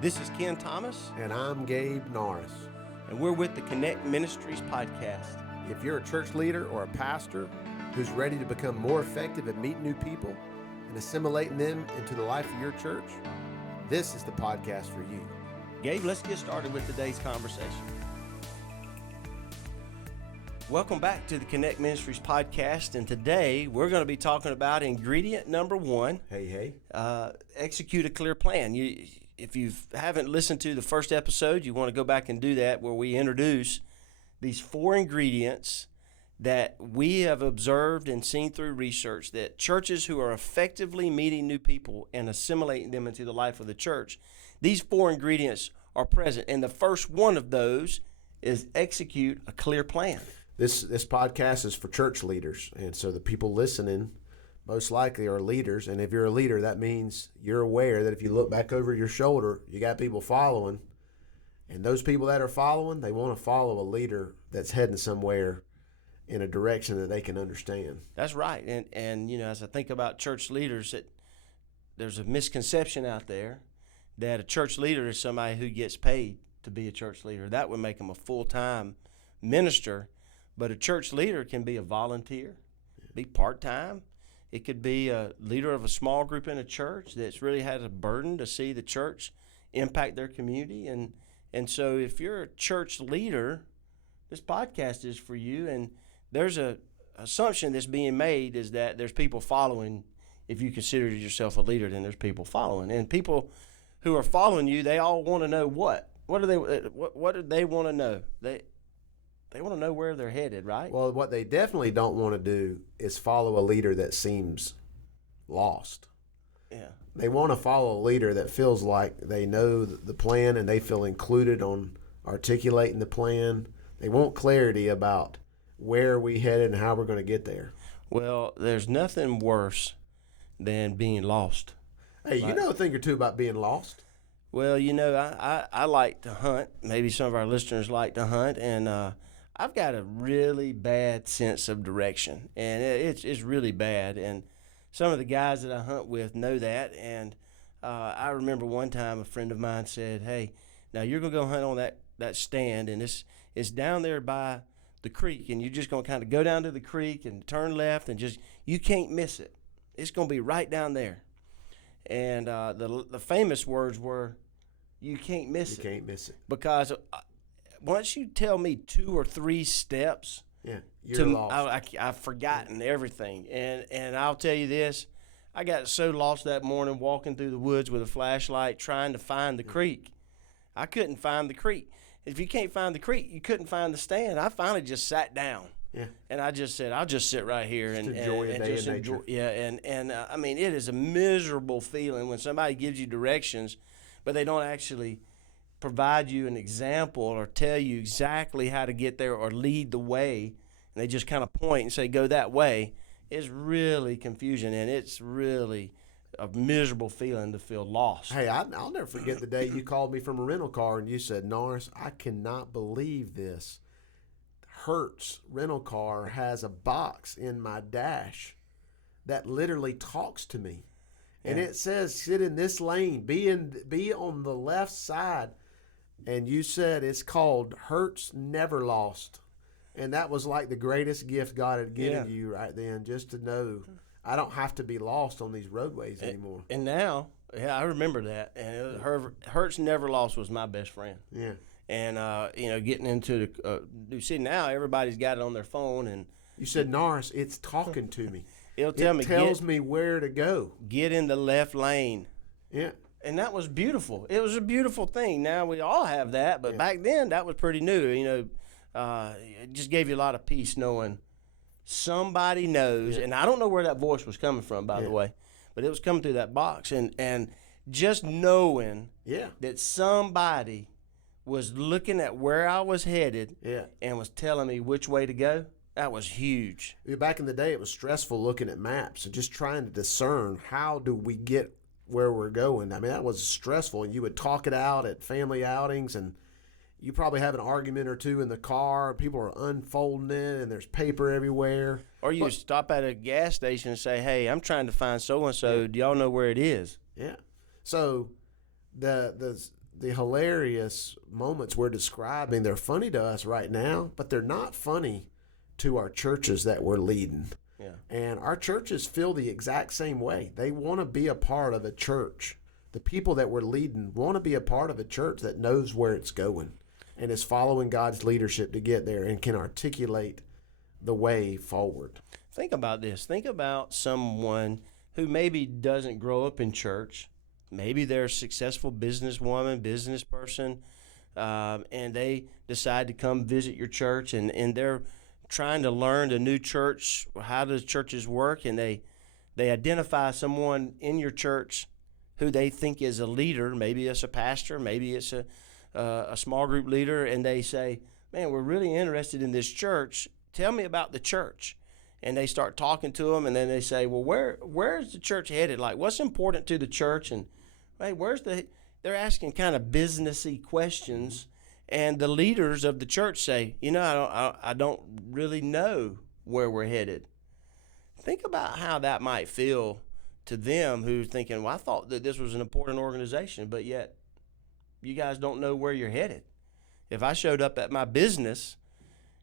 This is Ken Thomas. And I'm Gabe Norris. And we're with the Connect Ministries podcast. If you're a church leader or a pastor who's ready to become more effective at meeting new people and assimilating them into the life of your church, this is the podcast for you. Gabe, let's get started with today's conversation. Welcome back to the Connect Ministries podcast, and today we're going to be talking about ingredient number one. Execute a clear plan. If you haven't listened to the first episode, you want to go back and do that, where we introduce these 4 ingredients that we have observed and seen through research that churches who are effectively meeting new people and assimilating them into the life of the church, these 4 ingredients are present. And the first one of those is execute a clear plan. This podcast is for church leaders, and so the people listening most likely are leaders. And if you're a leader, that means you're aware that if you look back over your shoulder, you got people following. And those people that are following, they want to follow a leader that's heading somewhere in a direction that they can understand. That's right. And you know, as I think about church leaders, there's a misconception out there that a church leader is somebody who gets paid to be a church leader. That would make them a full-time minister. But a church leader can be a volunteer, be part-time. It could be a leader of a small group in a church that's really had a burden to see the church impact their community. And so if you're a church leader, this podcast is for you. And there's a assumption that's being made is that there's people following. If you consider yourself a leader, then there's people following. And people who are following you, they all want to know what? What do they want to know? They want to know where they're headed, right? Well, what they definitely don't want to do is follow a leader that seems lost. Yeah. They want to follow a leader that feels like they know the plan and they feel included on articulating the plan. They want clarity about where we headed and how we're going to get there. Well, there's nothing worse than being lost. Hey, you know a thing or two about being lost? Well, you know, I like to hunt. Maybe some of our listeners like to hunt, and I've got a really bad sense of direction, and it's really bad. And some of the guys that I hunt with know that. And I remember one time a friend of mine said, "Hey, now you're gonna go hunt on that stand, and it's down there by the creek, and you're just gonna kind of go down to the creek and turn left, and you can't miss it. It's gonna be right down there." And the famous words were, "You can't miss it." You can't miss it because once you tell me 2 or 3 steps, you're lost. I've forgotten everything. And I'll tell you this, I got so lost that morning walking through the woods with a flashlight trying to find the creek. I couldn't find the creek. If you can't find the creek, you couldn't find the stand. I finally just sat down. Yeah. And I just said, I'll just sit right here and enjoy a day in nature. Yeah, and I mean, it is a miserable feeling when somebody gives you directions, but they don't actually provide you an example or tell you exactly how to get there or lead the way, and they just kind of point and say, go that way. It's really confusing, and it's really a miserable feeling to feel lost. Hey, I'll never forget the day you called me from a rental car and you said, "Norris, I cannot believe this. Hertz rental car has a box in my dash that literally talks to me. And it says, sit in this lane, be on the left side." And you said it's called Hertz Never Lost. And that was like the greatest gift God had given you right then, just to know I don't have to be lost on these roadways anymore. And now, I remember that. And Hertz Never Lost was my best friend. Yeah. And, getting into you see, now everybody's got it on their phone. And you said, "Norris, it's talking to me. It tells me where to go. Get in the left lane." Yeah. And that was beautiful. It was a beautiful thing. Now we all have that, but back then that was pretty new. You know, it just gave you a lot of peace knowing somebody knows. And I don't know where that voice was coming from, by the way, but it was coming through that box. And just knowing that somebody was looking at where I was headed and was telling me which way to go, that was huge. Back in the day, it was stressful looking at maps and just trying to discern how do we get where we're going. I mean, that was stressful, and you would talk it out at family outings, and you probably have an argument or two in the car. People are unfolding it, and there's paper everywhere. Or you stop at a gas station and say, "Hey, I'm trying to find so-and-so. Do y'all know where it is?" Yeah. So the the hilarious moments we're describing, they're funny to us right now, but they're not funny to our churches that we're leading. Yeah. And our churches feel the exact same way. They want to be a part of a church. The people that we're leading want to be a part of a church that knows where it's going and is following God's leadership to get there and can articulate the way forward. Think about this. Think about someone who maybe doesn't grow up in church. Maybe they're a successful businesswoman, business person, and they decide to come visit your church, and they're trying to learn the new church, how does churches work, and they identify someone in your church who they think is a leader. Maybe it's a pastor, maybe it's a small group leader, and they say, man, we're really interested in this church. Tell me about the church. And they start talking to them, and then they say, well, where's the church headed? Like, what's important to the church? And hey, they're asking kind of businessy questions. And the leaders of the church say, I don't really know where we're headed. Think about how that might feel to them who's thinking, well, I thought that this was an important organization, but yet you guys don't know where you're headed. If I showed up at my business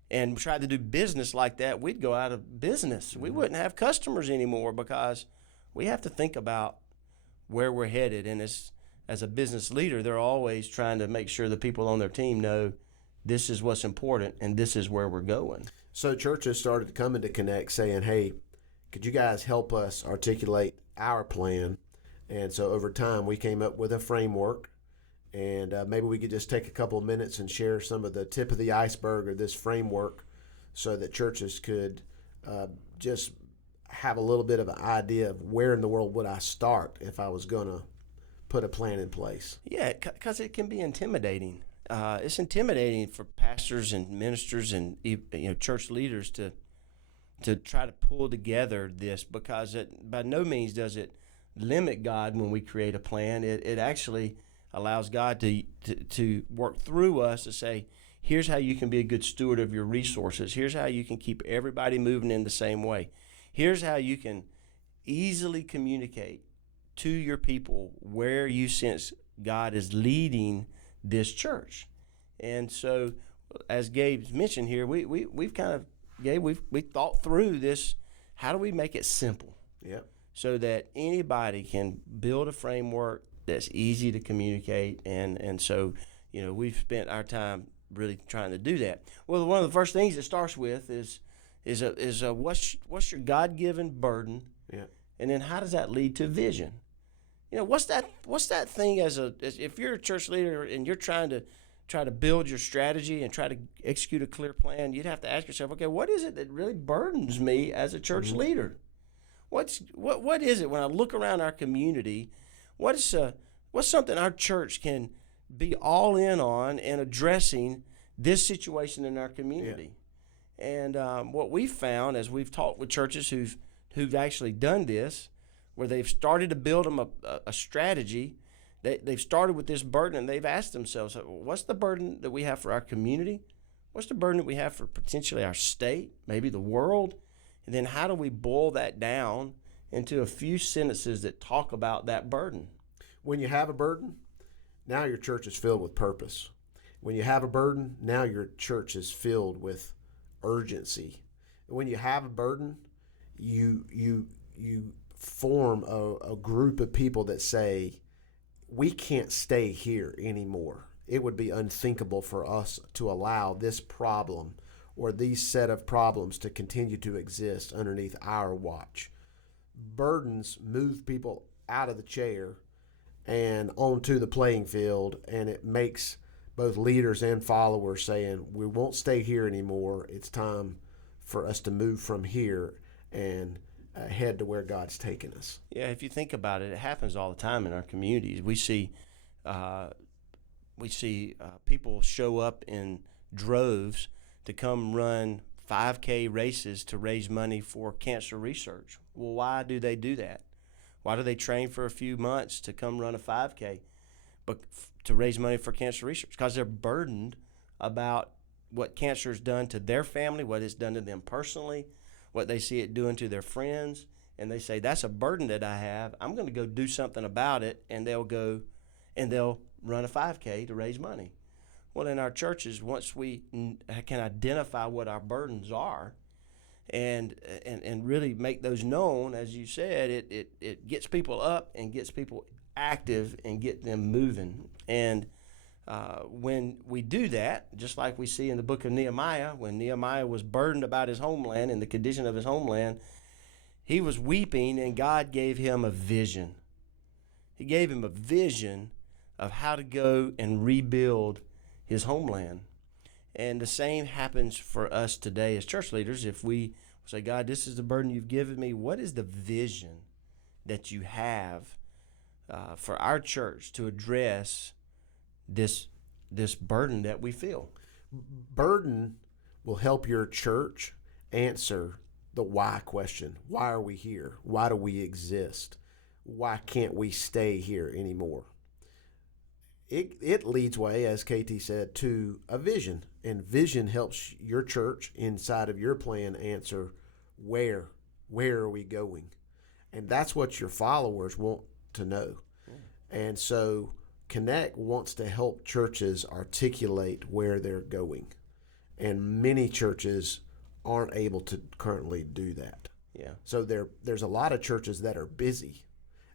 and tried to do business like that, we'd go out of business. We wouldn't have customers anymore because we have to think about where we're headed. And as a business leader, they're always trying to make sure the people on their team know this is what's important and this is where we're going. So churches started coming to Connect saying, hey, could you guys help us articulate our plan? And so over time, we came up with a framework. And maybe we could just take a couple of minutes and share some of the tip of the iceberg of this framework so that churches could just have a little bit of an idea of where in the world would I start if I was going to put a plan in place. Yeah, because it can be intimidating. It's intimidating for pastors and ministers and church leaders to try to pull together this, because it by no means does it limit God when we create a plan. It actually allows God to work through us to say, here's how you can be a good steward of your resources. Here's how you can keep everybody moving in the same way. Here's how you can easily communicate to your people where you sense God is leading this church. And so, as Gabe's mentioned here, we've kind of, Gabe, we thought through this. How do we make it simple? Yep. So that anybody can build a framework that's easy to communicate, and so we've spent our time really trying to do that. Well, one of the first things it starts with is what's your God-given burden, yeah, and then how does that lead to vision? What's that thing as if you're a church leader and you're trying to build your strategy and try to execute a clear plan, you'd have to ask yourself, okay, what is it that really burdens me as a church leader? What is it when I look around our community? What's something our church can be all in on and addressing this situation in our community? Yeah. And what we've found as we've talked with churches who've actually done this, where they've started to build them a strategy, they've started with this burden, and they've asked themselves, what's the burden that we have for our community? What's the burden that we have for potentially our state, maybe the world? And then how do we boil that down into a few sentences that talk about that burden? When you have a burden, now your church is filled with purpose. When you have a burden, now your church is filled with urgency. When you have a burden, you form a group of people that say, we can't stay here anymore. It would be unthinkable for us to allow this problem or these set of problems to continue to exist underneath our watch. Burdens move people out of the chair and onto the playing field, and it makes both leaders and followers saying, we won't stay here anymore. It's time for us to move from here and head to where God's taken us. Yeah, if you think about it, it happens all the time in our communities. We see people show up in droves to come run 5K races to raise money for cancer research. Well, why do they do that? Why do they train for a few months to come run a 5K, but to raise money for cancer research? Because they're burdened about what cancer has done to their family, what it's done to them personally, what they see it doing to their friends, and they say, that's a burden that I have. I'm going to go do something about it, and they'll go and they'll run a 5K to raise money. Well, in our churches, once we can identify what our burdens are and really make those known, as you said, it gets people up and gets people active and get them moving. And when we do that, just like we see in the book of Nehemiah, when Nehemiah was burdened about his homeland and the condition of his homeland, he was weeping, and God gave him a vision. He gave him a vision of how to go and rebuild his homeland. And the same happens for us today as church leaders. If we say, God, this is the burden you've given me, what is the vision that you have for our church to address this burden that we feel? Burden will help your church answer the why question. Why are we here? Why do we exist? Why can't we stay here anymore? It leads way, as KT said, to a vision. And vision helps your church inside of your plan answer where are we going? And that's what your followers want to know. And so Connect wants to help churches articulate where they're going. And many churches aren't able to currently do that. Yeah. So there's a lot of churches that are busy,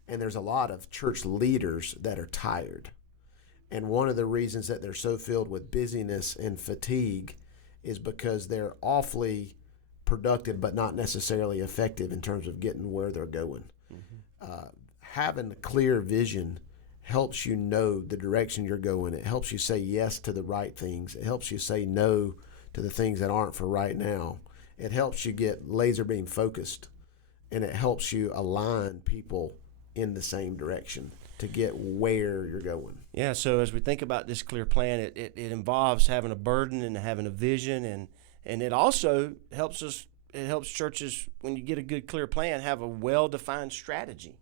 and there's a lot of church leaders that are tired. And one of the reasons that they're so filled with busyness and fatigue is because they're awfully productive but not necessarily effective in terms of getting where they're going. Mm-hmm. Having a clear vision helps you know the direction you're going. It helps you say yes to the right things. It helps you say no to the things that aren't for right now. It helps you get laser beam focused, and it helps you align people in the same direction to get where you're going. Yeah, so as we think about this clear plan, it involves having a burden and having a vision, and it also helps us. It helps churches, when you get a good clear plan, have a well-defined strategy.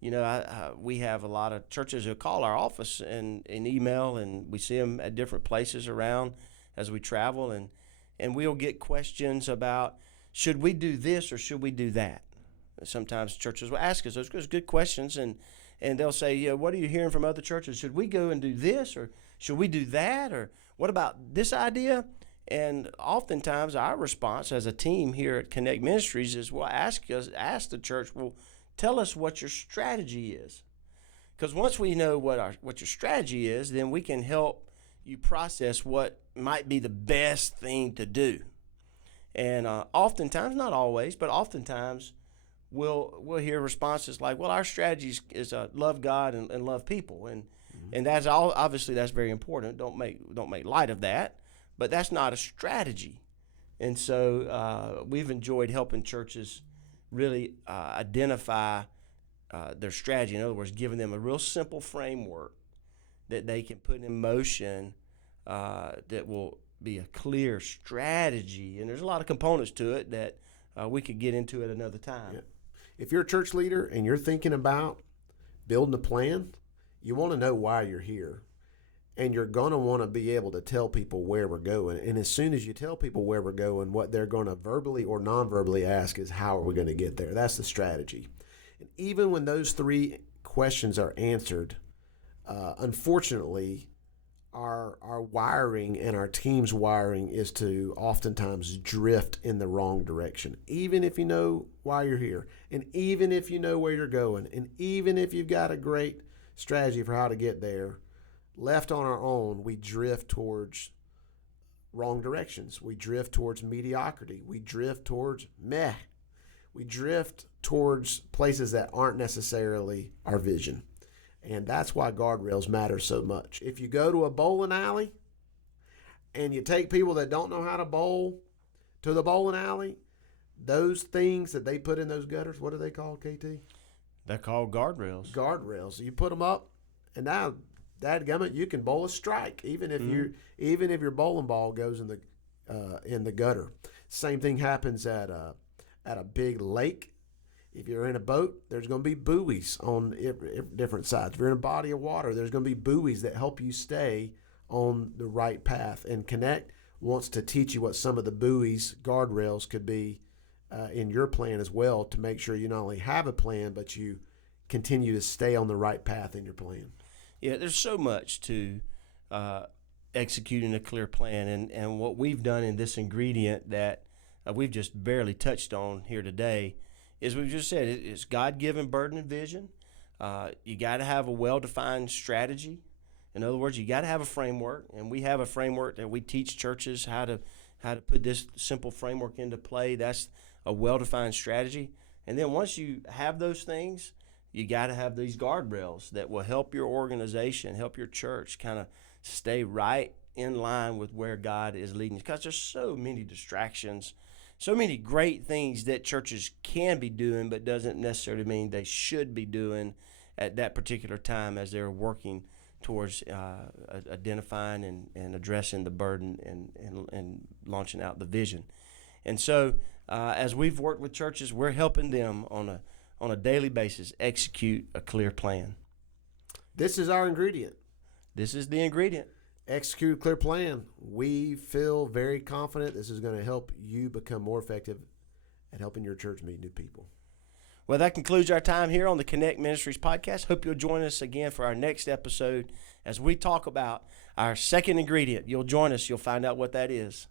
You know, we have a lot of churches who call our office and email, and we see them at different places around as we travel, and we'll get questions about, should we do this or should we do that? Sometimes churches will ask us those good questions, and they'll say, yeah, what are you hearing from other churches? Should we go and do this, or should we do that, or what about this idea? And oftentimes our response as a team here at Connect Ministries is we'll ask the church, well, tell us what your strategy is. Because once we know what your strategy is, then we can help you process what might be the best thing to do. And oftentimes, not always, but oftentimes, we'll hear responses like, well, our strategy is love God and love people. And that's all, obviously that's very important. Don't make light of that, but that's not a strategy. And so we've enjoyed helping churches really identify their strategy. In other words, giving them a real simple framework that they can put in motion that will be a clear strategy. And there's a lot of components to it that we could get into at another time. Yeah. If you're a church leader and you're thinking about building a plan, you want to know why you're here. And you're going to want to be able to tell people where we're going. And as soon as you tell people where we're going, what they're going to verbally or non-verbally ask is, how are we going to get there? That's the strategy. And even when those three questions are answered, unfortunately, our wiring and our team's wiring is to oftentimes drift in the wrong direction. Even if you know why you're here, and even if you know where you're going, and even if you've got a great strategy for how to get there, left on our own, we drift towards wrong directions. We drift towards mediocrity. We drift towards meh. We drift towards places that aren't necessarily our vision. And that's why guardrails matter so much. If you go to a bowling alley and you take people that don't know how to bowl to the bowling alley, those things that they put in those gutters, what are they called, KT? They're called guardrails. Guardrails. You put them up, and now, dadgummit, you can bowl a strike, even if your bowling ball goes in the gutter. Same thing happens at a big lake. If you're in a boat, there's going to be buoys on different sides. If you're in a body of water, there's going to be buoys that help you stay on the right path. And Connect wants to teach you what some of the buoys, guardrails, could be in your plan as well, to make sure you not only have a plan, but you continue to stay on the right path in your plan. Yeah, there's so much to executing a clear plan, and what we've done in this ingredient that we've just barely touched on here today is we've just said it's God-given burden and vision. You got to have a well-defined strategy. In other words, you got to have a framework, and we have a framework that we teach churches how to put this simple framework into play. That's a well-defined strategy. And then once you have those things, you got to have these guardrails that will help your organization, help your church kind of stay right in line with where God is leading. Because there's so many distractions, so many great things that churches can be doing, but doesn't necessarily mean they should be doing at that particular time as they're working towards identifying and addressing the burden and launching out the vision. And so as we've worked with churches, we're helping them on a daily basis execute a clear plan. This is our ingredient. This is the ingredient. Execute a clear plan. We feel very confident this is going to help you become more effective at helping your church meet new people. Well, that concludes our time here on the Connect Ministries podcast. Hope you'll join us again for our next episode as we talk about our second ingredient. You'll join us. You'll find out what that is.